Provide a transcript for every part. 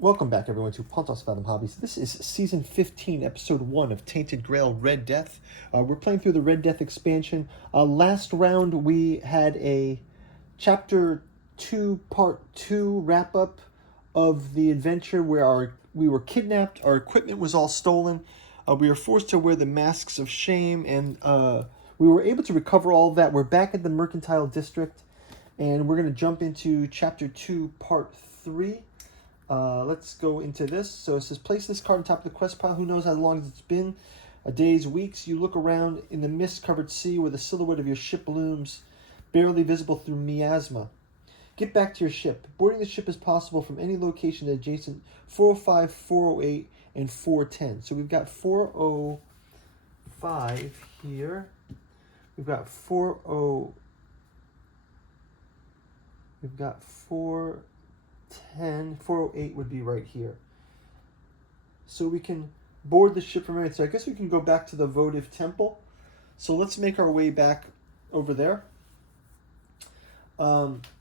Welcome back, everyone, to Pontos Fathom Hobbies. This is Season 15, Episode 1 of Tainted Grail Red Death. We're playing through the Red Death expansion. Last round, we had a Chapter 2, Part 2 wrap-up of the adventure where we were kidnapped, our equipment was all stolen, we were forced to wear the masks of shame, and we were able to recover all of that. We're back at the Mercantile District, and we're going to jump into Chapter 2, Part 3. Let's go into this. So it says, place this card on top of the quest pile. Who knows how long it's been? Days, weeks. You look around in the mist-covered sea where the silhouette of your ship looms, barely visible through miasma. Get back to your ship. Boarding the ship is possible from any location adjacent 405, 408, and 410. So we've got 405 here. We've got 40. We've got 410, 408 would be right here. So we can board the ship from here. So I guess we can go back to the votive temple. So let's make our way back over there.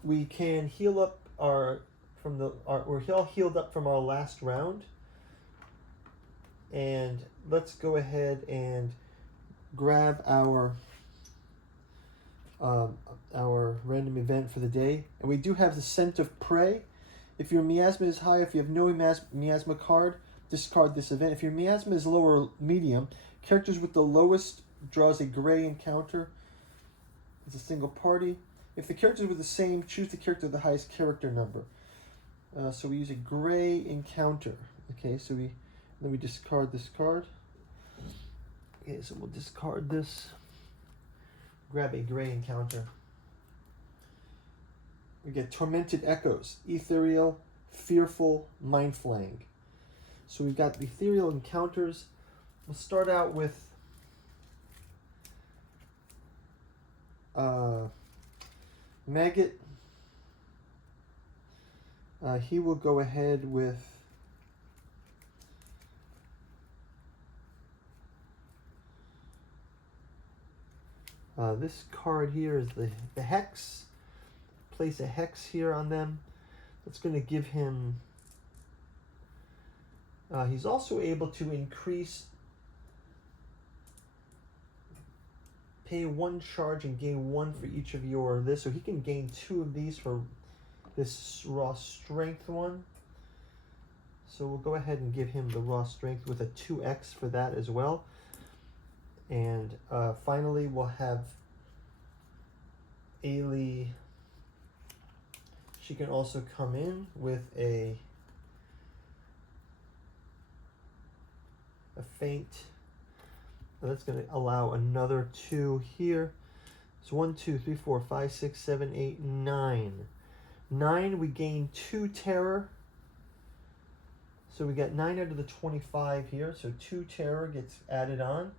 We can heal up we're all healed up from our last round. And let's go ahead and grab our random event for the day. And we do have the Scent of Prey. If your miasma is high, if you have no miasma card, discard this event. If your miasma is low or medium, characters with the lowest draws a gray encounter. It's a single party. If the characters were the same, choose the character with the highest character number. So we use a gray encounter. Okay, so then we discard this card. Okay, so we'll discard this. Grab a gray encounter. We get Tormented Echoes, Ethereal, Fearful, Mindflaying. So we've got ethereal encounters. We'll start out with Maggot. He will go ahead with this card here is the Hex. Place a Hex here on them. That's going to give him... he's also able to pay 1 charge and gain 1 for each of your this. So he can gain 2 of these for this raw strength one. So we'll go ahead and give him the raw strength with a 2x for that as well. And finally, we'll have Ailey. She can also come in with a feint. That's going to allow another 2 here. So 1, 2, 3, 4, 5, 6, 7, 8, 9. 9, we gain 2 terror. So we got 9 out of the 25 here. So 2 terror gets added on.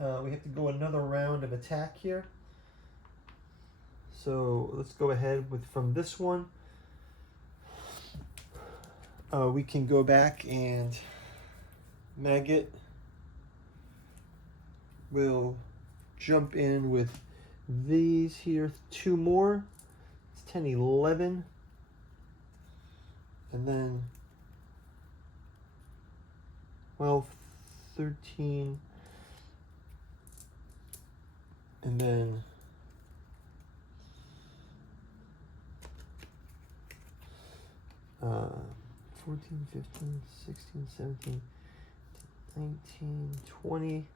We have to go another round of attack here. So let's go ahead from this one. We can go back and Maggot will jump in with these here. 2 more. It's 10, 11. And then 12, 13. And then 14, 15, 16, 17, 19, 20.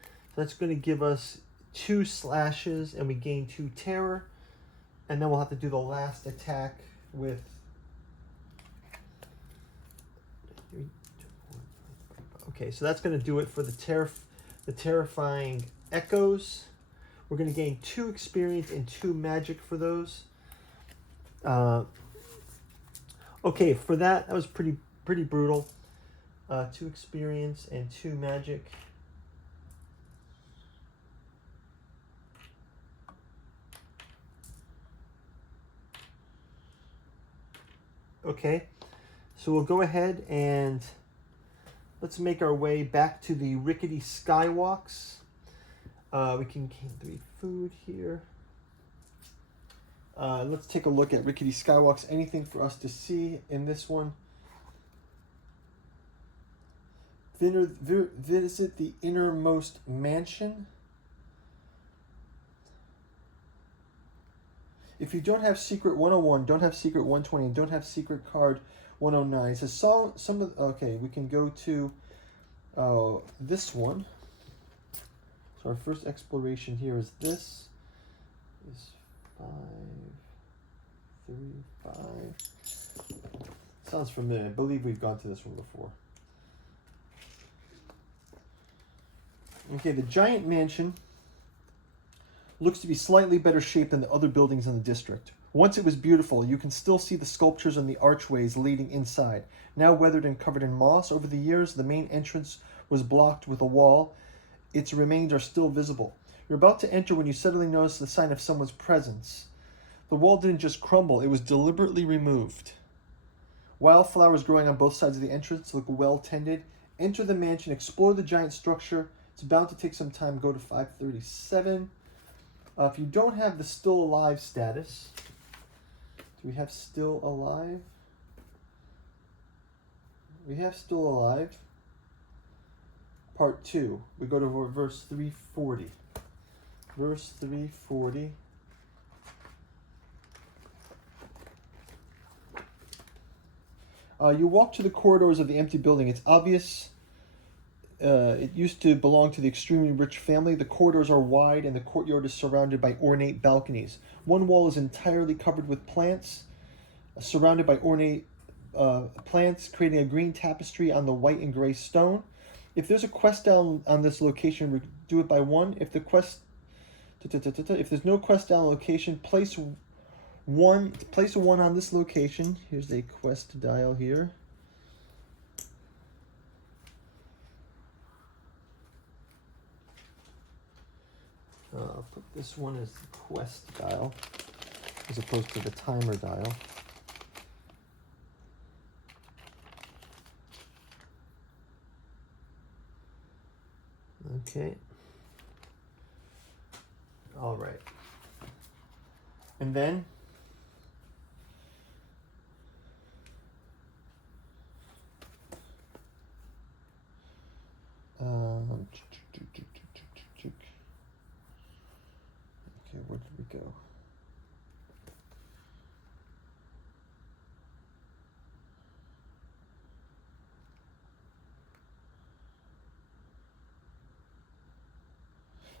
So that's going to give us 2 slashes, and we gain 2 terror. And then we'll have to do the last attack with... Okay, so that's going to do it for the terrifying echoes. We're going to gain 2 experience and 2 magic for those. Okay, for that was pretty brutal. 2 experience and 2 magic. Okay, so we'll go ahead and let's make our way back to the rickety skywalks. We can gain 3 food here. Let's take a look at Rickety Skywalks. Anything for us to see in this one? Visit the innermost mansion. If you don't have secret 101, don't have secret 120, and don't have secret card 109, it says some of okay, we can go to this one. So our first exploration here is this. Is 5, 3, 5. Sounds familiar. I believe we've gone to this one before. Okay, the giant mansion looks to be slightly better shaped than the other buildings in the district. Once it was beautiful, you can still see the sculptures and the archways leading inside. Now weathered and covered in moss, over the years the main entrance was blocked with a wall. Its remains are still visible. You're about to enter when you suddenly notice the sign of someone's presence. The wall didn't just crumble, it was deliberately removed. Wildflowers growing on both sides of the entrance look well tended. Enter the mansion, explore the giant structure. It's bound to take some time. Go to 537. If you don't have the still alive status, do we have still alive? We have still alive. Part 2. We go to verse 340. Verse 340. You walk to the corridors of the empty building. It's obvious it used to belong to the extremely rich family. The corridors are wide and the courtyard is surrounded by ornate balconies. One wall is entirely covered with plants, surrounded by ornate plants, creating a green tapestry on the white and gray stone. If there's a quest down on this location, we do it by 1. If there's no quest down location, place a 1 on this location. Here's a quest dial here. I'll put this one as the quest dial as opposed to the timer dial. Okay. All right. And then okay, where did we go?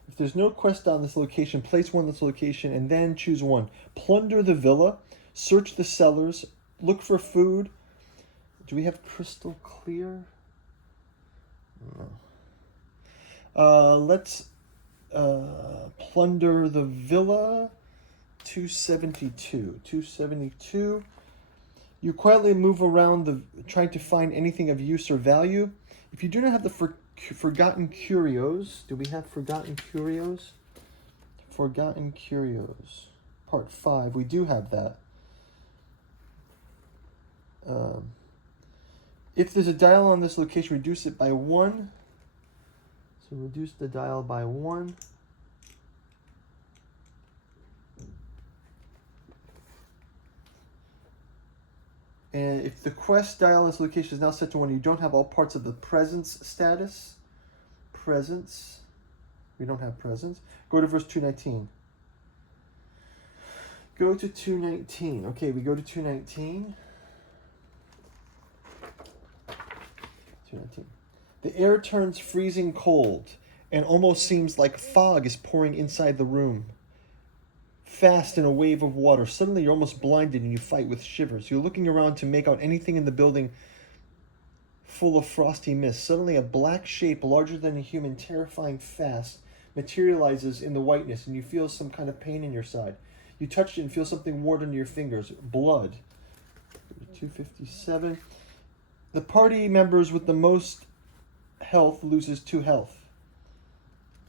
If there's no quest on this location, place 1 on this location and then choose 1. Plunder the villa, search the cellars, look for food. Do we have crystal clear? No. Let's plunder the villa. 272. 272. You quietly move around trying to find anything of use or value. If you do not have the Forgotten Curios, do we have Forgotten Curios? Forgotten Curios. Part 5, we do have that. If there's a dial on this location, reduce it by 1. So reduce the dial by 1. And if the quest dial on this location is now set to 1, you don't have all parts of the presence status. Presence. We don't have presence. Go to verse 219. Go to 219. Okay, we go to 219. 219. The air turns freezing cold and almost seems like fog is pouring inside the room. Fast in a wave of water. Suddenly you're almost blinded and you fight with shivers. You're looking around to make out anything in the building full of frosty mist. Suddenly a black shape larger than a human, terrifying fast, materializes in the whiteness and you feel some kind of pain in your side. You touch it and feel something warm under your fingers. Blood. 257. The party members with the most health loses 2 health.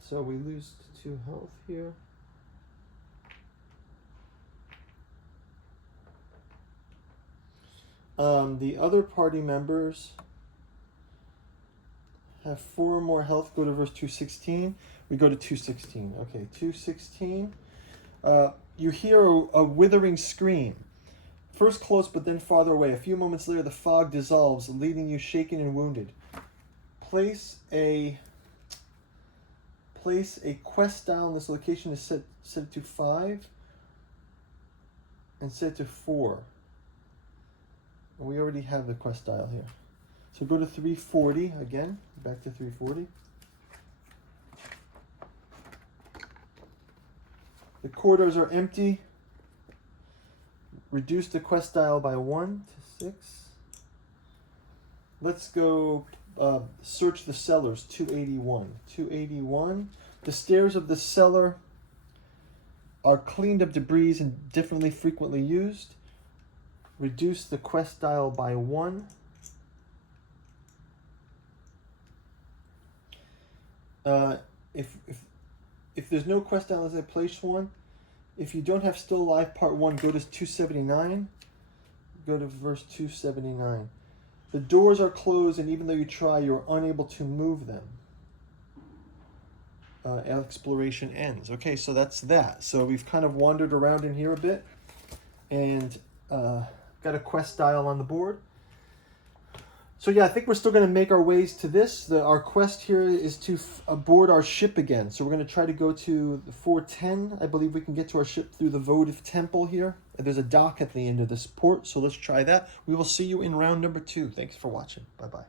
So we lose 2 health here. The other party members have 4 more health. Go to verse 216. We go to 216. Okay, 216. You hear a withering scream. First close, but then farther away. A few moments later, the fog dissolves, leaving you shaken and wounded. Place a quest dial in this location is set to 5 and set to 4. And we already have the quest dial here. So go to 340 again, back to 340. The corridors are empty. Reduce the quest dial by 1 to 6. Let's go search the cellars, 281. 281. The stairs of the cellar are cleaned of debris and differently frequently used. Reduce the quest dial by 1. If there's no quest dial, let's say place 1. If you don't have Still Alive Part 1, go to 279. Go to verse 279. The doors are closed, and even though you try, you're unable to move them. Exploration ends. Okay, so that's that. So we've kind of wandered around in here a bit, and got a quest dial on the board. So yeah, I think we're still going to make our ways to this. Our quest here is to board our ship again. So we're going to try to go to the 410. I believe we can get to our ship through the votive temple here. There's a dock at the end of this port, so let's try that. We will see you in round number 2. Thanks for watching. Bye-bye.